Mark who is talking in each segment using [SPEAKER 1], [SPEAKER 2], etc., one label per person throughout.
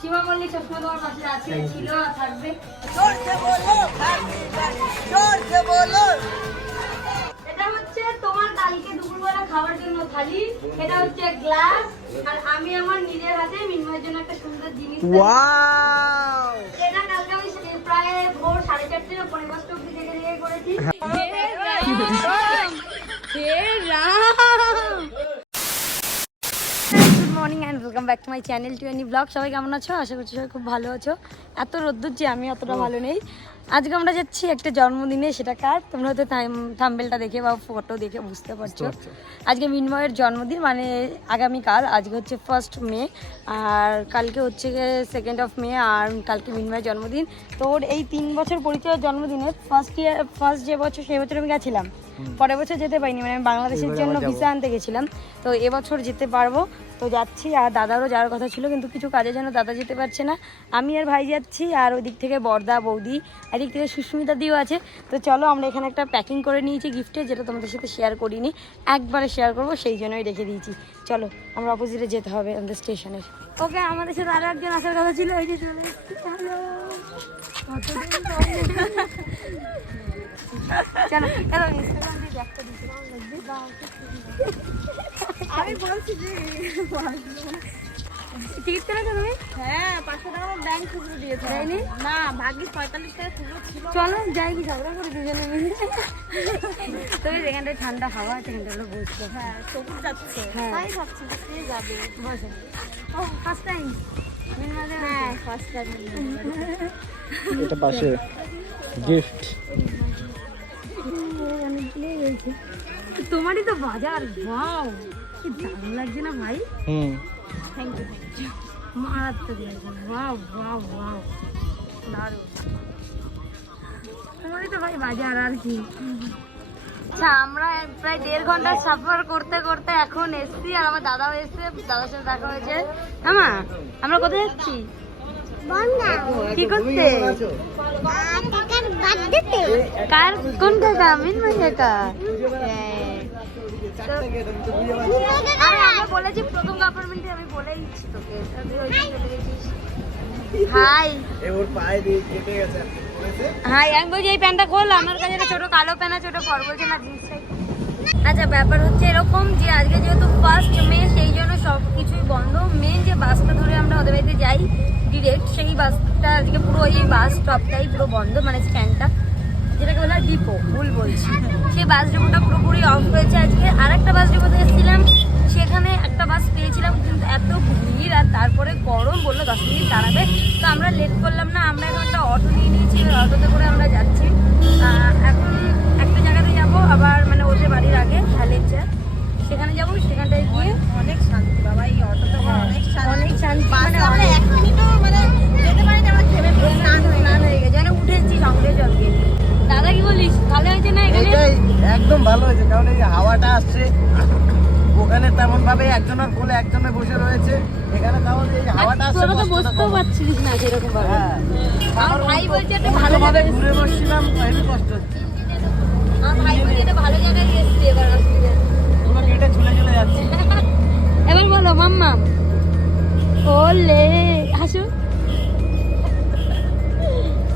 [SPEAKER 1] সীমা মল্লিক সবসময় তোমার পাশে আছে ছিল আর থাকবে এটা হচ্ছে তোমার কালকে দুপুরবেলা খাওয়ার জন্য থালি। এটা হচ্ছে গ্লাস। আর আমি আমার নিজের হাতে মিনময়ের জন্য একটা সুন্দর জিনিস
[SPEAKER 2] ওয়াও
[SPEAKER 1] এটা কালকে আমি প্রায় ভোর সাড়ে চারটে না পনেরো পাঁচটা অব্দি থেকে থেকে করেছি। Morning and welcome back to my channel to any blog সবাই কেমন আছো? আশা করছি সবাই খুব ভালো আছো। এত রোদ্দুর যে আমি অতটা ভালো নেই। আজকে আমরা যাচ্ছি একটা জন্মদিনে সেটা কার? তোমরা হয়তো থাম্বেলটা দেখে বা ফটো দেখে বুঝতে পারছ। আজকে মিনময়ের জন্মদিন মানে আগামীকাল। আজকে হচ্ছে ফার্স্ট মে আর কালকে হচ্ছে সেকেন্ড অফ মে আর কালকে মিনময়ের জন্মদিন। তো ওর এই তিন বছর পরিচয়ের জন্মদিনে ফার্স্ট ইয়ার ফার্স্ট যে বছর সেই বছর আমি গেছিলাম। পরের বছর যেতে পারিনি মানে আমি বাংলাদেশের জন্য ভিসা আনতে গেছিলাম। তো এবছর যেতে পারব। তো যাচ্ছি আর দাদারও যাওয়ার কথা ছিল কিন্তু কিছু কাজের জন্য দাদা যেতে পারছে না। আমি আর ভাই যাচ্ছি আর ওদিক থেকে বর্দা বৌদি এদিক থেকে সুস্মিতা দিও আছে। তো চলো আমরা এখানে একটা প্যাকিং করে নিয়েছি গিফটে যেটা তোমাদের সাথে শেয়ার করিনি। একবারে শেয়ার করব সেই জন্যই রেখে দিয়েছি। চলো আমরা অপোজিটে যেতে হবে আমাদের স্টেশনে ওকে আমাদের সাথে আরও একজন আসার কথা ছিল ওই যে চলে চলো চলো ইনস্টাগ্রাম দিয়ে ব্যাগটা দিতে
[SPEAKER 3] আমি বলছি যে
[SPEAKER 1] টিকিট কেটেছো তুমি
[SPEAKER 3] হ্যাঁ পাঁচশো টাকা আমার ব্যাংক খুচরো দিয়েছে।
[SPEAKER 1] দেয়নি?
[SPEAKER 3] না ভাগ্যিস পঁয়তাল্লিশ টাকা খুচরো ছিল।
[SPEAKER 1] চলো যাই কি ঝগড়া করে দুজনে মিলে। তবে যেখানটায় ঠান্ডা হাওয়া আছে সেখানটা হলো বসবো
[SPEAKER 3] হ্যাঁ সবুজ যাচ্ছে।
[SPEAKER 1] হ্যাঁ।
[SPEAKER 3] তাই ভাবছি যে কে যাবে?
[SPEAKER 1] বসে। ও ফার্স্ট টাইম
[SPEAKER 3] হ্যাঁ ফার্স্ট টাইম
[SPEAKER 2] এটা পাশে গিফট
[SPEAKER 1] তোমারই তো বাজার ওয়াও কি দারুণ লাগছে না ভাই?
[SPEAKER 2] হুম।
[SPEAKER 3] থ্যাংক ইউ থ্যাংক ইউ
[SPEAKER 1] মারাত্মক দিয়েছে ওয়াও ওয়াও ওয়াও দারুণ। তোমারই তো ভাই বাজার আর কি? আচ্ছা আমরা প্রায় দেড় ঘণ্টা সাফার করতে করতে এখন এসছি আর আমার দাদাও এসছে দাদার সাথে দেখা হয়েছে। আমা আমরা কোথায় যাচ্ছি? কি করতে? কার কোন কাকা আমিন কাকা আরে আমরা বলেছি প্রথম অ্যাপার্টমেন্টে আমি বলে তোকে। তুই ওইখানে হাই।
[SPEAKER 2] ওর পায়ে দিয়ে কেটে গেছে।
[SPEAKER 1] হাই আমি বলছি এই প্যান্টটা খোল। আমার কাছে একটা ছোট কালো প্যান্ট আছে ওটা পর বলছে না জিন্সটাই আচ্ছা ব্যাপার হচ্ছে এরকম যে আজকে যেহেতু ফার্স্ট মে সেই জন্য সব কিছুই বন্ধ। মেন যে বাসটা ধরে আমরা ওদের বাড়িতে যাই ডিরেক্ট সেই বাসটা আজকে পুরো এই বাস স্টপটাই পুরো বন্ধ মানে স্ট্যান্ডটা যেটাকে বলা ডিপো ভুল বলছি। সেই বাস ডিপোটা পুরোপুরি অফ হয়েছে আজকে। আর একটা বাস ডিপোতে এসেছিলাম, সেখানে একটা বাস পেয়েছিলাম, কিন্তু এত ভিড় আর তারপরে গরম বলল দশ মিনিট দাঁড়াবে। তো আমরা লেট করলাম না, আমরা এখন একটা অটো নিয়ে নিয়েছি অটোতে করে আমরা যাচ্ছি। এখন আবার মানে ওদের বাড়ির আগে হ্যালের সেখানে যাব সেখানটায় গিয়ে
[SPEAKER 3] অনেক শান্তি বাবা এই অটোতে করে অনেক শান্তি।
[SPEAKER 1] অনেক শান্তি। মানে
[SPEAKER 3] আমরা এক মিনিটও মানে যেতে পারি না আমরা থেমে পড়ি।
[SPEAKER 1] স্নান হয়ে স্নান হয়ে গেছে। মানে উঠেছি সঙ্গে দাদা কি বলিস? ভালো হয়েছে না এখানে?
[SPEAKER 2] একদম ভালো হয়েছে কারণ এই হাওয়াটা আসছে। ওখানে তেমন ভাবে একজনের কোলে একজনে বসে রয়েছে। এখানে তাও এই হাওয়াটা আসছে
[SPEAKER 1] তোরা তো বসতেও
[SPEAKER 2] কম।
[SPEAKER 1] না সেরকম ভাবে
[SPEAKER 2] হ্যাঁ
[SPEAKER 1] আমার ভাই বলছে একটা ভালো
[SPEAKER 2] ভালো ভাবে ঘুরে বসছিলাম একটু কষ্ট হচ্ছে।
[SPEAKER 1] এবার বলো মাম্মা। ওলে হাসু।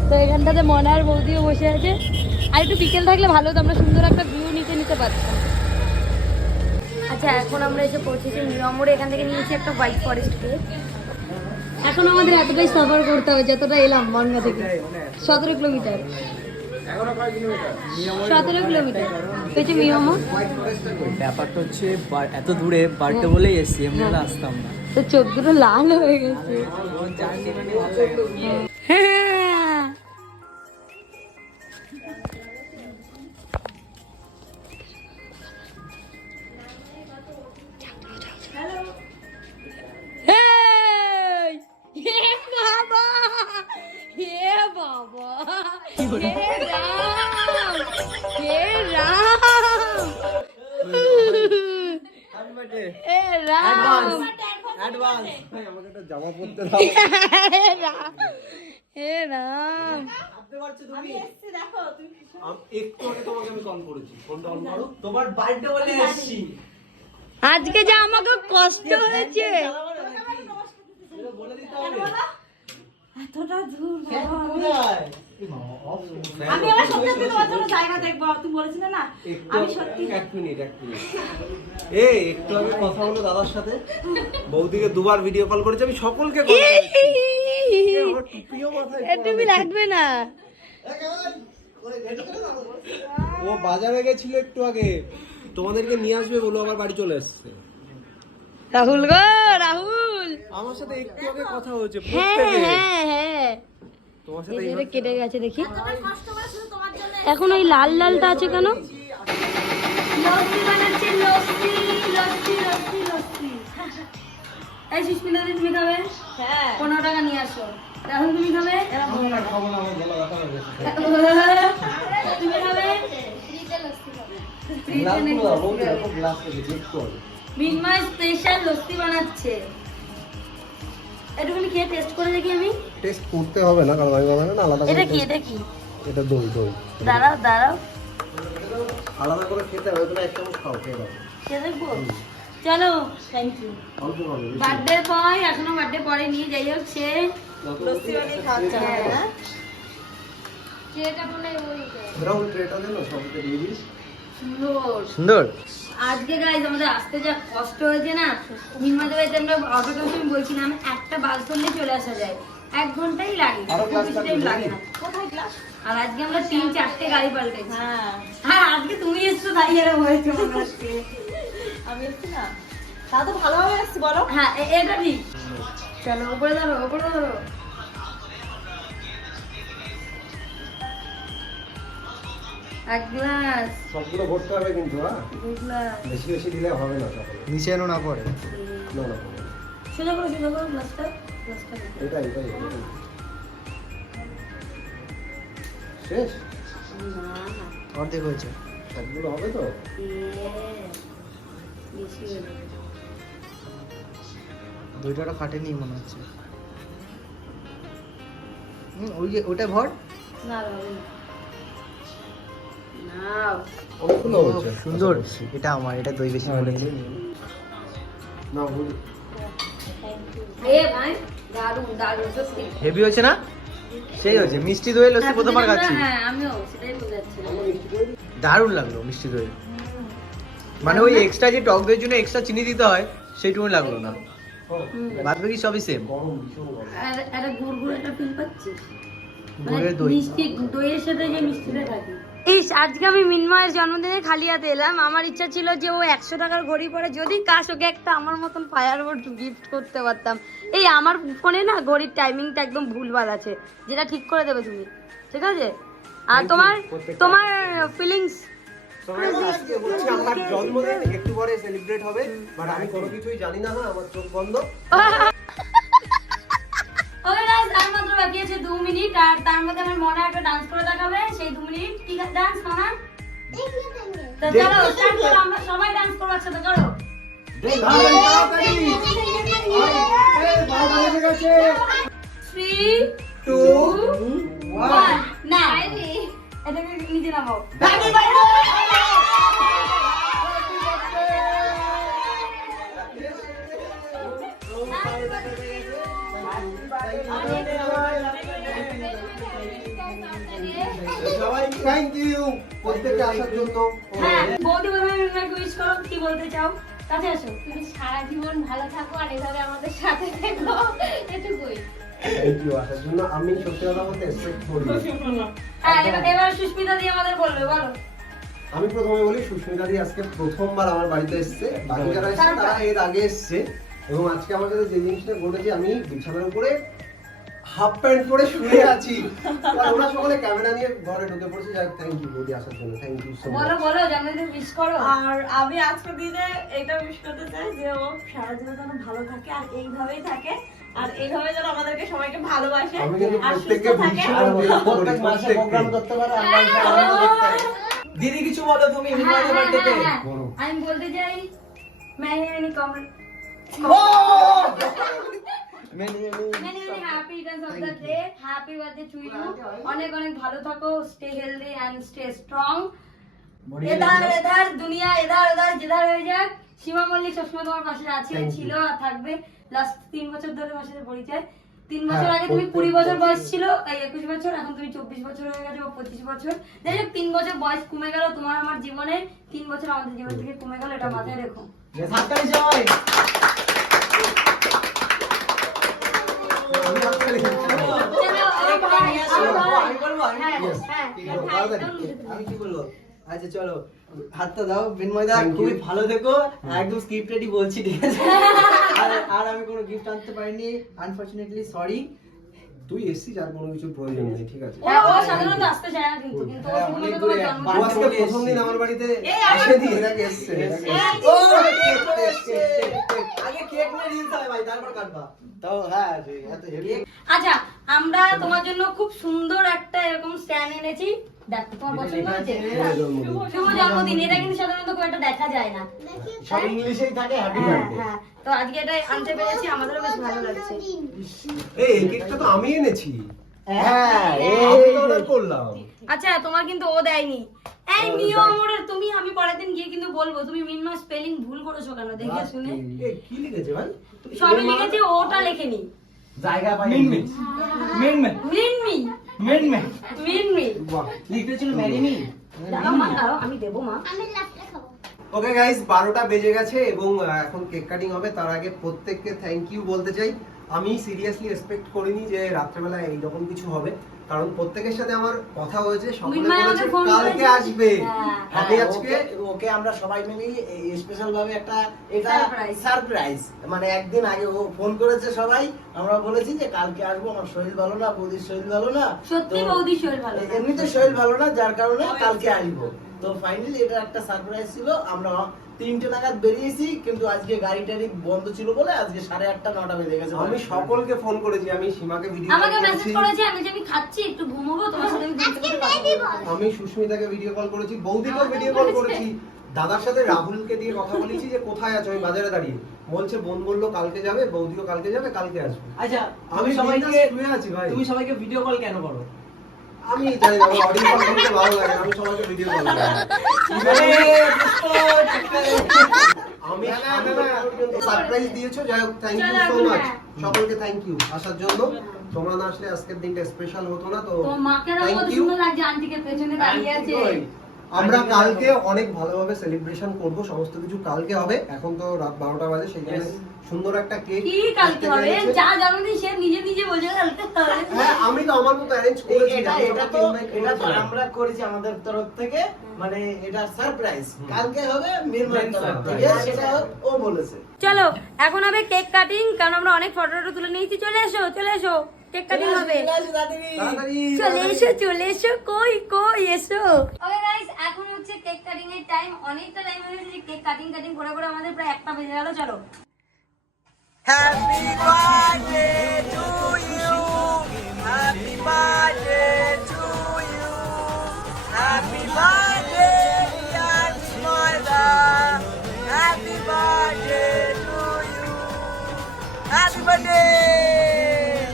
[SPEAKER 1] তো এখানটাতে মনার বৌদিও বসে আছে। আর একটু বিকেল থাকলে ভালো হতো আমরা সুন্দর একটা ভিউ নিতে নিতে পারতাম। আচ্ছা এখন আমরা এসে পৌঁছেছি মিরামোড়ে এখান থেকে নিয়েছি একটা হোয়াইট ফরেস্ট কেক এখন আমাদের এতটাই সাফার করতে হবে যতটা এলাম বনগা থেকে সতেরো কিলোমিটার। সতেরো কিলোমিটার। হয়েছে মিরামোড়
[SPEAKER 2] ব্যাপারটা হচ্ছে এত দূরে বাড়িতে বলেই এসছি এমনি আসতাম না।
[SPEAKER 1] তো চোখ দুটো লাল হয়ে গেছে।
[SPEAKER 2] ভালো লাগে
[SPEAKER 1] হ্যাঁ। হে রাম।
[SPEAKER 2] অ্যাডভান্স আমাকে একটা জামা পরতে
[SPEAKER 1] হে রাম। হে রাম।
[SPEAKER 2] একটু আগে তোমাকে আমি কল করেছি। ফোনটা অন করো। তোমার বার্থডে বলে এসেছি।
[SPEAKER 1] আজকে যে আমাকে কষ্ট হয়েছে।
[SPEAKER 2] বলে দিতে হবে।
[SPEAKER 3] এতটা দূর আমি আবার সত্যি সত্যি তোমার জন্য জায়গা দেখব তুমি বলেছিলে না?
[SPEAKER 2] একটু
[SPEAKER 3] আমি সত্যি
[SPEAKER 2] এক মিনিট এক মিনিট। এই একটু আগে কথা হলো দাদার সাথে। বৌদিকে দুবার ভিডিও কল করেছে আমি সকলকে আমার
[SPEAKER 1] তুমি লাগবে না।
[SPEAKER 2] ও বাজারে গেছিল একটু আগে। তোমাদেরকে নিয়ে আসবে বলো আমার বাড়ি চলে এসছে।
[SPEAKER 1] রাহুল গো রাহুল।
[SPEAKER 2] আমার সাথে একটু আগে কথা হয়েছে
[SPEAKER 1] হ্যাঁ হ্যাঁ হ্যাঁ
[SPEAKER 2] তোমার সাথে
[SPEAKER 1] এটা কেটে গেছে দেখি।
[SPEAKER 3] কষ্ট করে শুধু তোমার জন্য
[SPEAKER 1] এখন ওই লাল লালটা আছে কেন? লস্যি বানাচ্ছে লস্যি লস্যি লস্যি লস্যি। এই সুস্মিতা তুমি খাবে?
[SPEAKER 3] হ্যাঁ।
[SPEAKER 1] পনেরো টাকা নিয়ে আসো। রাহুল তুমি খাবে?
[SPEAKER 2] হয়ে।
[SPEAKER 1] তুমি খাবে। মিনময় স্পেশাল লস্যি বানাচ্ছে। একটুখানি খেয়ে টেস্ট করে দেখি আমি।
[SPEAKER 2] টেস্ট করতে হবে না কারণ আমি বানালে না আলাদা
[SPEAKER 1] এটা কি এটা কি?
[SPEAKER 2] এটা দই দই।
[SPEAKER 1] দাঁড়াও দাঁড়াও।
[SPEAKER 2] আলাদা করে খেতে হবে তুমি এক চামচ খাও খেয়ে দাও
[SPEAKER 1] খেয়ে দেখব? চলো থ্যাংক ইউ বার্থডে পয় এখনও বার্থডে পরে নিয়ে যাই হোক সে
[SPEAKER 3] লস্যি
[SPEAKER 1] হ্যাঁ।
[SPEAKER 2] রাহুল ট্রেটা দেন সবকে দিয়ে দিস।
[SPEAKER 1] সুন্দর।
[SPEAKER 2] সুন্দর?
[SPEAKER 1] আজকে গাইজ আমাদের আসতে যা কষ্ট হয়েছে না নির্মাদের বাড়িতে আমরা অটোর সময় বলছিলাম একটা বাস ধরলে চলে আসা যায়। এক ঘন্টাই লাগে বেশি টাইম লাগে না। আর আজকে আমরা তিন চারটে গাড়ি পাল্টেছি
[SPEAKER 3] হ্যাঁ।
[SPEAKER 1] হ্যাঁ আজকে তুমি এসছো তাই এরকম হয়েছে
[SPEAKER 3] আমি এসছি না। তা তো ভালোভাবে এসছি বলো।
[SPEAKER 1] হ্যাঁ এটা ঠিক। চলো ওপরে ধরো ওপরে ধরো। এক গ্লাস।
[SPEAKER 2] সবগুলো ভরতে হবে কিন্তু হ্যাঁ?
[SPEAKER 1] দু গ্লাস।
[SPEAKER 2] বেশি বেশি দিলে হবে না সকালে।
[SPEAKER 4] নিচে এনো না পরে
[SPEAKER 2] না না
[SPEAKER 1] সোজা করো সোজা করো গ্লাসটা গ্লাসটা দেখো।
[SPEAKER 2] এটা এটাই এটাই। শেষ?
[SPEAKER 1] না।
[SPEAKER 4] অর্ধেক হয়েছে।
[SPEAKER 2] সবগুলো হবে তো?
[SPEAKER 1] বেশি হয়ে যাবে।
[SPEAKER 4] ফাটেনি মনে হচ্ছে। হুম, ওই যে ওটা ভর?
[SPEAKER 1] না।
[SPEAKER 4] সুন্দর। এটা আমার এটা দই বেশি
[SPEAKER 1] দারুণ সত্যি।
[SPEAKER 4] হেভি হয়েছে না? সেই হয়েছে। মিষ্টি দই লস্যি প্রথমবার খাচ্ছি।
[SPEAKER 1] হ্যাঁ?
[SPEAKER 4] দারুণ লাগল মিষ্টি দই। মানে ওই এক্সট্রা যে টক দইয়ের জন্য এক্সট্রা চিনি দিতে হয় সেইটুকু লাগল না।
[SPEAKER 2] ও,
[SPEAKER 4] বাদ বাকি সবই সেম
[SPEAKER 1] গুড় গুড় একটা ফিল পাচ্ছিস? মানে
[SPEAKER 4] গুড়ের দই।
[SPEAKER 1] মিষ্টি দইয়ের সাথে যে মিষ্টিটা থাকে। ইস আজকে আমি মিনময়ের জন্মদিনে খালি হাতে এলাম। আমার ইচ্ছা ছিল যে ও একশো টাকার ঘড়ি পরে যদি কাশ ওকে একটা আমার মতন ফায়ার বোর্ড গিফট করতে পারতাম। এই আমার ফোনে না ঘড়ির টাইমিংটা একদম ভুলভাল আছে। যেটা ঠিক করে দেবে তুমি ঠিক আছে? আর তোমার তোমার ফিলিংস
[SPEAKER 2] আমার জন্মদিন একটু পরে সেলিব্রেট হবে বাট আমি কোনো কিছুই জানি না হ্যাঁ আমার চোখ বন্ধ।
[SPEAKER 1] আর তার মধ্যে আমার মনে একটা ডান্স করে দেখাবে সেই দু মিনিট। ঠিক আছে ডান্স মনে তো চলো স্টার্ট করো আমরা সবাই ডান্স করব একসাথে করো থ্রি
[SPEAKER 2] টু
[SPEAKER 1] ওয়ান না এটাকে নিজে নামাও।
[SPEAKER 2] থ্যাংক ইউ প্রত্যেকটা আসার জন্য।
[SPEAKER 1] হ্যাঁ বৌদি বৌদি উইশ করো কি বলতে চাও? কাছে আসো।
[SPEAKER 3] তুমি সারা জীবন ভালো থাকো আর এভাবে আমাদের সাথে থেকো এটুকুই।
[SPEAKER 2] আসার জন্য আমি সত্যি কথা বলতে এক্সপেক্ট করি
[SPEAKER 1] হ্যাঁ এবার এবার সুস্মিতা দিয়ে আমাদের বলবে বলো।
[SPEAKER 2] আমি প্রথমে বলি সুস্মিতা দি আজকে প্রথমবার আমার বাড়িতে এসেছে। বাকি যারা এসেছে তারা এর আগে এসেছে। এবং আজকে আমার কাছে যে জিনিসটা ঘটেছে আমি বিছানার উপরে হাফ প্যান্ট পরে শুয়ে আছি। আর ওরা সকলে ক্যামেরা নিয়ে ঘরে ঢুকে পড়েছে। যাই থ্যাংক ইউ বৌদি আসার জন্য। থ্যাংক ইউ সো
[SPEAKER 1] বলো
[SPEAKER 2] মাচ
[SPEAKER 1] বলো জন্মদিন উইশ করো।
[SPEAKER 3] আর আমি আজকের দিনে এটা উইশ করতে চাই যে ও সারা জীবন যেন ভালো থাকে আর এইভাবেই থাকে। আর এইভাবে যেন আমাদেরকে সবাইকে ভালোবাসে
[SPEAKER 2] আমি
[SPEAKER 3] আর সুস্থ থাকে।
[SPEAKER 2] ভীষণ welcome করি, প্রত্যেককে।
[SPEAKER 4] দিদি কিছু বলো তুমি
[SPEAKER 1] হ্যাঁ, হ্যাঁ, হ্যাঁ, হ্যাঁ।
[SPEAKER 2] বলো।
[SPEAKER 1] আমি বলতে চাই many many happy returns of the day. Happy birthday to you. অনেক অনেক ভালো থাকো stay healthy and stay strong. এধার এধার দুনিয়া এধার এধার যেধার হয়ে যাক। সীমা মল্লিক সবসময় তোমার পাশে আছে ছিল আর থাকবে। লাস্ট তিন বছর ধরে তোমার সাথে পরিচয়। তিন বছর
[SPEAKER 2] হ্যাঁ,
[SPEAKER 1] আগে তুমি কুড়ি বছর
[SPEAKER 2] বছর।
[SPEAKER 1] বয়স ছিল এই একুশ বছর এখন তুমি চব্বিশ বছর হয়ে গেছো পঁচিশ বছর। যাই হোক তিন বছর বয়স কমে গেল তোমার আমার জীবনে। তিন বছর আমাদের জীবন থেকে কমে গেল এটা মাথায় রেখো
[SPEAKER 4] হাততালি সবাই
[SPEAKER 2] আমি হাততালি দিচ্ছি।
[SPEAKER 1] চলো, আমার ভাই, আমার ভাই।
[SPEAKER 4] আমি বলব, আমি
[SPEAKER 1] হ্যাঁ,
[SPEAKER 2] Yes.
[SPEAKER 1] হ্যাঁ,
[SPEAKER 2] ঠিক
[SPEAKER 1] হ্যাঁ,
[SPEAKER 2] আছে,
[SPEAKER 1] ভাই,
[SPEAKER 2] তাড়াতাড়ি।
[SPEAKER 1] একদম
[SPEAKER 4] আমি কি বলব আচ্ছা চলো দাও খুবই ভালো থেকো একদম বলছি আর আমি কোনো গিফট আনতে পারিনি আনফর্চুনেটলি সরি
[SPEAKER 2] তুই এসছিস আর কোনো কিছু প্রয়োজন নেই ঠিক আছে?
[SPEAKER 1] হ্যাঁ, ও সাধারণত আসতে চায় না কিন্তু কিন্তু ও
[SPEAKER 4] হ্যাঁ,
[SPEAKER 2] আজকে প্রথম দিন আমার বাড়িতে এসে দিয়ে এটাকে এসছে
[SPEAKER 4] আগে কেক নিয়ে দিতে হয় ভাই তারপর কাটবা। তাও হ্যাঁ এত হেভি
[SPEAKER 1] আচ্ছা আমরা তোমার জন্য খুব সুন্দর একটা এরকম স্ট্যান্ড এনেছি। দেখো তোমার পছন্দ হয়েছে
[SPEAKER 2] শুভ জন্মদিন।
[SPEAKER 1] এটা কিন্তু সাধারণত খুব একটা দেখা যায় না।
[SPEAKER 4] সব ইংলিশেই থাকে হ্যাপি
[SPEAKER 1] হ্যাঁ হ্যাঁ। তো আজকে এটা আনতে পেরেছি আমাদেরও বেশ ভালো লাগছে।
[SPEAKER 2] এই এই কেকটা তো আমি এনেছি।
[SPEAKER 4] হ্যাঁ
[SPEAKER 2] আমি তো order করলাম।
[SPEAKER 1] আচ্ছা তোমার কিন্তু ও দেয়নি। এই নিয়ম তুমি আমি পরের দিন গিয়ে কিন্তু বলব তুমি মিনমা স্পেলিং ভুল করেছ কেন? দেখে শুনে।
[SPEAKER 2] এ, কি লিখেছে ভাই?
[SPEAKER 1] সবই লিখেছি ওটা লেখেনি।
[SPEAKER 2] জায়গা পাই বাহ
[SPEAKER 4] লিখতে ছিল
[SPEAKER 1] মা আমি দেবো মা।
[SPEAKER 2] ওকে গাইস বারোটা বেজে গেছে এবং এখন কেক কাটিং হবে। তার আগে প্রত্যেককে থ্যাংক ইউ বলতে চাই। আমি সিরিয়াসলি এক্সপেক্ট করিনি যে রাত্রেবেলা এইরকম কিছু হবে। কারণ প্রত্যেকের সাথে আমার কথা হয়েছে কালকে আসবে।
[SPEAKER 1] হ্যাঁ।
[SPEAKER 2] আজকে?
[SPEAKER 5] ওকে আমরা সবাই মিলে স্পেশাল ভাবে একটা এটা সারপ্রাইজ মানে একদিন আগে ও ফোন করেছে সবাই আমরা বলেছি যে কালকে আসব আমার শরীর ভালো না বৌদির শরীর ভালো না।
[SPEAKER 1] সত্যি বৌদির শরীর ভালো না।
[SPEAKER 5] এমনিতে শরীর ভালো না যার কারণে কালকে আসব। তো ফাইনালি এটা একটা সারপ্রাইজ ছিল আমরা তিনটে নাগাদ বেরিয়েছি কিন্তু আজকে গাড়ি টাড়ি বন্ধ ছিল বলে আজকে সাড়ে আটটা নটা বেজে গেছে।
[SPEAKER 2] আমি সকলকে ফোন করেছি আমি সীমাকে ভিডিও
[SPEAKER 1] আমাকে মেসেজ করেছে। আমি যে আমি খাচ্ছি একটু ঘুমোবো তোমার সাথে আমি
[SPEAKER 2] সুস্মিতাকে ভিডিও কল করেছি বৌদিকেও ভিডিও কল করেছি। দাদার সাথে রাহুলকে দিয়ে কথা বলেছি যে কোথায় আছো? আমি বাজারে দাঁড়িয়ে। বলছে বোন বলল কালকে যাবে বৌদিও কালকে যাবে কালকে আসবে।
[SPEAKER 4] আচ্ছা
[SPEAKER 2] আমি সবাইকে
[SPEAKER 4] সবাইকে
[SPEAKER 2] শুয়ে আছি ভাই।
[SPEAKER 4] তুমি সবাইকে ভিডিও কল কেন করো?
[SPEAKER 2] আমি জানি না অডিও কল করতে ভালো লাগে আমি সবাইকে ভিডিও কল করি আমি সারপ্রাইজ দিয়েছ যাই হোক থ্যাংক ইউ সো মাচ। সকলকে থ্যাংক ইউ আসার জন্য। তোমরা না আসলে আজকের দিনটা স্পেশাল হতো না তো
[SPEAKER 1] পেছনে দাঁড়িয়ে আছে।
[SPEAKER 2] আমরা কালকে অনেক ভালোভাবে সেলিব্রেশন করব সমস্ত কিছু কালকে হবে। এখন তো রাত বারোটা বাজে সেখানে
[SPEAKER 4] Yes.
[SPEAKER 2] সুন্দর একটা কেক
[SPEAKER 1] কি কালকে হবে? যা সে নিজে নিজে বলছে কালকে হবে।
[SPEAKER 2] হ্যাঁ আমি তো আমার মতো অ্যারেঞ্জ করেছি
[SPEAKER 5] এটা এটা তো এটা তো আমরা করেছি আমাদের তরফ থেকে মানে এটা সারপ্রাইজ কালকে হবে মিরমার তরফ থেকে সেটা ও বলেছে।
[SPEAKER 1] চলো এখন হবে কেক কাটিং কারণ আমরা অনেক ফটো টটো তুলে নিয়েছি। চলে এসো চলে এসো কেক কাটিং হবে। চলে এসো চলে এসো কই কই এসো। ওকে গাইস এখন হচ্ছে কেক কাটিং এর টাইম অনেকটা টাইম হয়ে গেছে কেক কাটিং কাটিং করে করে আমাদের প্রায় একটা বেজে গেল। চলো।
[SPEAKER 4] Happy birthday to you. Happy birthday to you. Happy birthday, dear mother. Happy birthday to you. Happy birthday.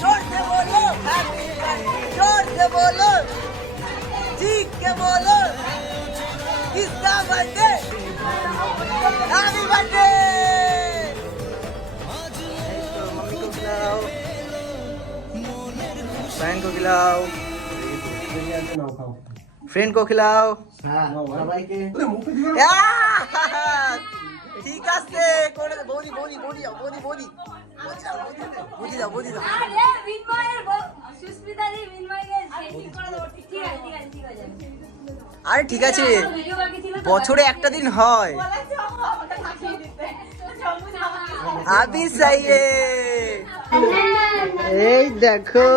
[SPEAKER 4] Jorge bolo. Happy birthday. Jorge bolo. Ji ke bolo. Isda birthday. Happy birthday. बहन को खिलाओ
[SPEAKER 2] নাও, খাও।
[SPEAKER 4] Friend को खिलाओ
[SPEAKER 5] হ্যাঁ সবাইকে
[SPEAKER 2] আরে, মুখে দিও না।
[SPEAKER 4] আহ! ঠিক আছে করে দে বৌদি বৌদি বৌদি যাও বৌদি বৌদি বৌদি যাও বৌদি যাও বৌদি যাও
[SPEAKER 1] আরে মিনময়ের বউ সুস্মিতা দি মিনময়কে ঠিক করে দেবো ঠিক আছে ঠিক আছে ঠিক আছে
[SPEAKER 4] আরে ঠিক আছে
[SPEAKER 1] ভিডিও বাকি ছিল তো
[SPEAKER 4] বছরে একটা দিন হয়
[SPEAKER 3] বলেছে ও আমাকে খাইয়ে দিতে জম্মু জামা
[SPEAKER 4] আবি সাইয়ে এই দেখো।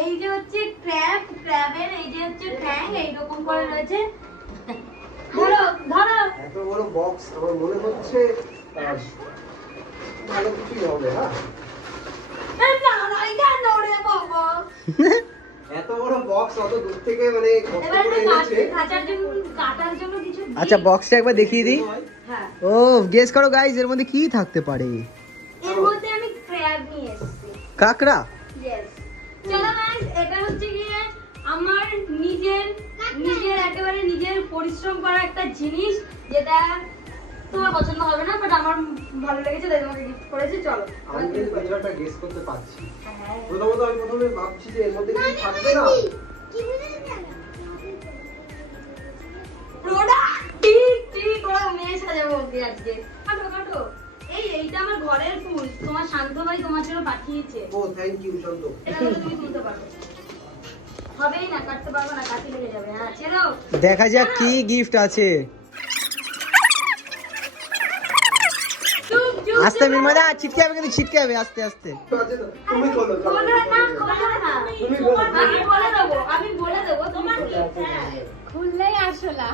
[SPEAKER 1] এই যে হচ্ছে ক্র্যাব ক্র্যাবের এই যে হচ্ছে ঠ্যাং এইরকম করে রয়েছে। ধরো ধরো।
[SPEAKER 2] এত বড় বক্স আমার মনে হচ্ছে ভালো কিছুই হবে হ্যাঁ?
[SPEAKER 1] বাবা।
[SPEAKER 2] এত বড় বক্স অত দূর থেকে মানে কষ্ট
[SPEAKER 1] এবার
[SPEAKER 2] করে
[SPEAKER 1] একটা
[SPEAKER 2] এনেছে।
[SPEAKER 1] কাটার জন্য কাটার জন্য কিছু দিই।
[SPEAKER 4] আচ্ছা বক্সটা একবার দেখিয়ে দিই।
[SPEAKER 1] হ্যাঁ।
[SPEAKER 4] ও গেস করো গাইস এর মধ্যে কি থাকতে পারে?
[SPEAKER 1] এর মধ্যে আমি ক্র্যাব নিয়ে এসেছি।
[SPEAKER 4] কাকড়া?
[SPEAKER 1] ইয়েস চলো গাইস এটা হচ্ছে গিয়ে আমার নিজের পরিশ্রম করা একটা জিনিস যেটা তোমার পছন্দ হবে না বাট আমার ভালো লেগেছে তাই তোমাকে গিফট করেছি চলো।
[SPEAKER 2] আমি কিন্তু গেস করতে পারছি। প্রথমত আমি প্রথমে ভাবছি যে এর মধ্যে কিছু থাকবে না
[SPEAKER 1] প্রোডাক্ট ঠিক ঠিক ওরা মেয়ে সাজাবো ওকে আজকে? কাটো কাটো। এই এইটা আমার ঘরের ফুল। তোমার শান্ত ভাই তোমার জন্য পাঠিয়েছে।
[SPEAKER 2] ও থ্যাংক ইউ শান্ত।
[SPEAKER 1] এটা তুমি তুলতে পারো। হবেই না কাটতে পারব না কাটি লেগে যাবে। হ্যাঁ ছেড়ো
[SPEAKER 4] দেখা যাক কি গিফট আছে। আস্তে মিনমদা ছিটকে যাবে কিন্তু ছিটকে যাবে আস্তে আস্তে?
[SPEAKER 2] তুমি
[SPEAKER 1] না
[SPEAKER 2] তুমি খোলো
[SPEAKER 1] আমি বলে দেবো আমি বলে দেবো তোমার
[SPEAKER 3] হ্যাঁ।
[SPEAKER 1] খুললেই আসলা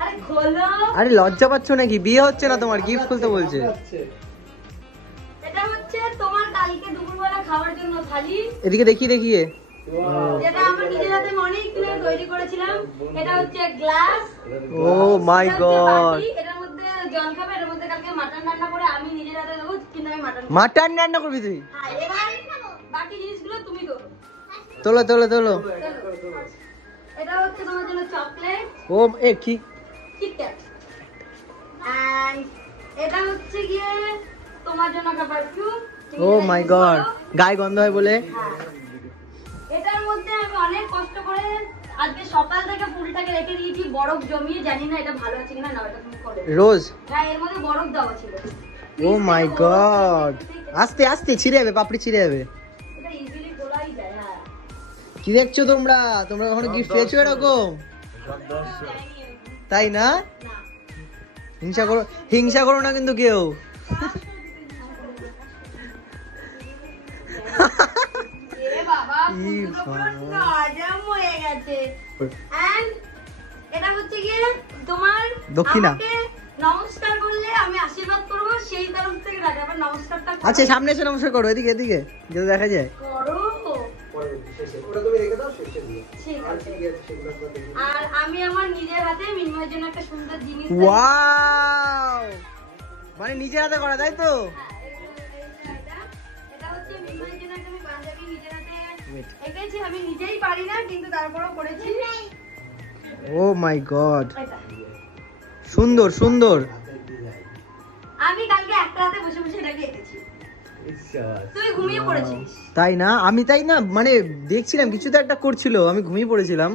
[SPEAKER 1] আরে খোলো
[SPEAKER 4] আরে লজ্জা পাচ্ছ নাকি বিয়ে হচ্ছে না তোমার গিফট খুলতে বলছে।
[SPEAKER 1] এটা হচ্ছে তোমার কালকে দুপুরবেলা খাওয়ার জন্য থালি
[SPEAKER 4] এদিকে দেখি দেখিয়ে
[SPEAKER 1] যেটা আমার নিজের হাতে অনেক দিন তৈরি করেছিলাম এটা হচ্ছে গ্লাস
[SPEAKER 4] ও মাই গড
[SPEAKER 1] মধ্যে জল খাবে এটার মধ্যে কালকে মাটন রান্না করে আমি নিজের হাতে দেবো কিন্তু আমি মাটন
[SPEAKER 4] মাটন রান্না করবি তুই?
[SPEAKER 1] হ্যাঁ বাকি জিনিসগুলো তুমি করো।
[SPEAKER 4] তোলো তোলো তোলো।
[SPEAKER 1] এটা হচ্ছে তোমার জন্য চকলেট
[SPEAKER 4] ও এ কি?
[SPEAKER 1] কিটক্যাট এন্ড এটা হচ্ছে গিয়ে তোমার জন্য একটা পারফিউম
[SPEAKER 4] ও মাই গড গায়ে গন্ধ হয় বলে।
[SPEAKER 1] এটার মধ্যে আমি অনেক কষ্ট করে আজকে সকাল থেকে ফুলটাকে রেখে দিয়েছি বরফ জমিয়ে জানি না এটা ভালো আছে কিনা না এটা তুমি করে।
[SPEAKER 4] রোজ?
[SPEAKER 1] হ্যাঁ এর মধ্যে বরফ দেওয়া ছিল।
[SPEAKER 4] ও মাই গড আস্তে আস্তে ছিঁড়ে যাবে পাপড়ি ছিঁড়ে যাবে।
[SPEAKER 1] এটা ইজিলি খোলাই যায় হ্যাঁ।
[SPEAKER 4] কি দেখছ তোমরা? তোমরা কখনো গিফট পেয়েছ এরকম? তাই না?
[SPEAKER 1] না।
[SPEAKER 4] হিংসা করো হিংসা করো না কিন্তু কেউ।
[SPEAKER 1] এটা হচ্ছে গিয়ে তোমার
[SPEAKER 4] দক্ষিণা।
[SPEAKER 1] নমস্কার করলে আমি আশীর্বাদ করব সেই তরফ থেকে রাখা আবার নমস্কারটা
[SPEAKER 4] আচ্ছা সামনে এসে নমস্কার করো এদিকে এদিকে যাতে দেখা যায়।
[SPEAKER 1] করো
[SPEAKER 2] ওটা তুমি রেখে দাও শেষে দিয়ে
[SPEAKER 1] ঠিক
[SPEAKER 2] আর
[SPEAKER 1] আছে আমি আমার নিজের হাতে মিনময়ের জন্য একটা সুন্দর জিনিস
[SPEAKER 4] ওয়াও! মানে নিজের হাতে করা তাই তো?
[SPEAKER 1] হ্যাঁ, এঁকেছি আমি নিজেই পারি না কিন্তু তারপরেও করেছি।
[SPEAKER 4] ও মাই গড সুন্দর সুন্দর।
[SPEAKER 1] আমি কালকে একটা রাতে বসে বসে এটাকে এঁকেছি। তুই ঘুমিয়ে পড়েছিস।
[SPEAKER 4] তাই না? আমি তাই না মানে দেখছিলাম কিছু তো একটা করছিল আমি ঘুমিয়ে পড়েছিলাম।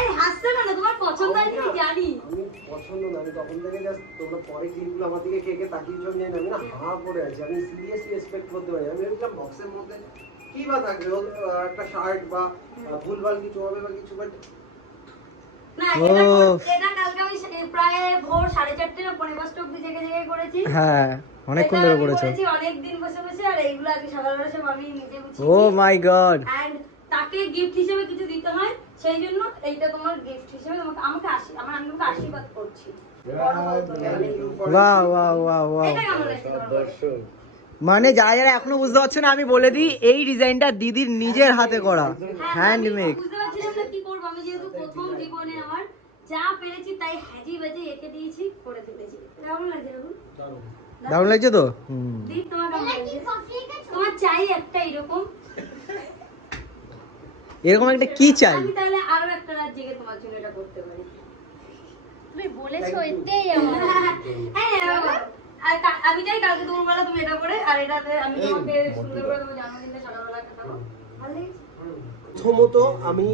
[SPEAKER 1] এই হাসছে কেন তোমার পছন্দ হয়নি আমি জানি।
[SPEAKER 2] পছন্দ না আমি তখন থেকে জাস্ট তোমরা পরে ক্লিপগুলো আমার দিকে কে কে তাকিয়ে জন্য আমি না হা পড়ে আছি আমি সিরিয়াসলি এক্সপেক্ট করতে পারি আমি ভেবেছিলাম বক্সের মধ্যে কি বা থাকবে? ও, একটা শার্ট বা ভুলভাল কিছু হবে বা কিছু বাট
[SPEAKER 4] ও।
[SPEAKER 1] জেগে করেছি।
[SPEAKER 4] হ্যাঁ অনেকক্ষণ ধরে করেছ।
[SPEAKER 1] করেছি অনেকদিন বসে বসে আর এইগুলো আজকে সকালবেলা সব আমি নিজে
[SPEAKER 4] ও মাই গড
[SPEAKER 1] তাকে গিফট হিসেবে কিছু দিতে হয় সেই জন্য এইটা তোমার গিফট হিসেবে তোমাকে আমাকে আশি আমার আমি তোমাকে আশীর্বাদ করছি। বড় বলতে হবে।
[SPEAKER 4] বাহ বাহ বাহ বাহ মানে যারা যারা এখনও বুঝতে পারছে না আমি বলে দিই এই ডিজাইনটা দিদির নিজের হাতে করা।
[SPEAKER 1] হ্যাঁ,
[SPEAKER 4] হ্যান্ড
[SPEAKER 1] আমি
[SPEAKER 4] মেক
[SPEAKER 1] বুঝতে পারছিলাম না কি করব আমি যেহেতু প্রথম জীবনে আমার যা পেরেছি তাই হ্যাজি বাজি এঁকে দিয়েছি করে ফেলেছি। কেমন লাগছে এখন
[SPEAKER 4] দারুণ। লাগছে তো? হুম।
[SPEAKER 1] তোমার কেমন লাগছে? তোমার চাই একটা এরকম?
[SPEAKER 4] এরকম একটা কি চাই?
[SPEAKER 1] আমি তাহলে আরও একটা রাত জেগে তোমার জন্য এটা করতে পারি।
[SPEAKER 3] তুমি বলেছ এটাই আমার।
[SPEAKER 1] হ্যাঁ বাবা। আর আমি চাই কালকে দুপুরবেলা তুমি এটা করে আর এটাতে আমি তোমাকে সুন্দর করে তোমার জন্মদিনটা সকালবেলা খাব ভালো
[SPEAKER 2] প্রথমত আমি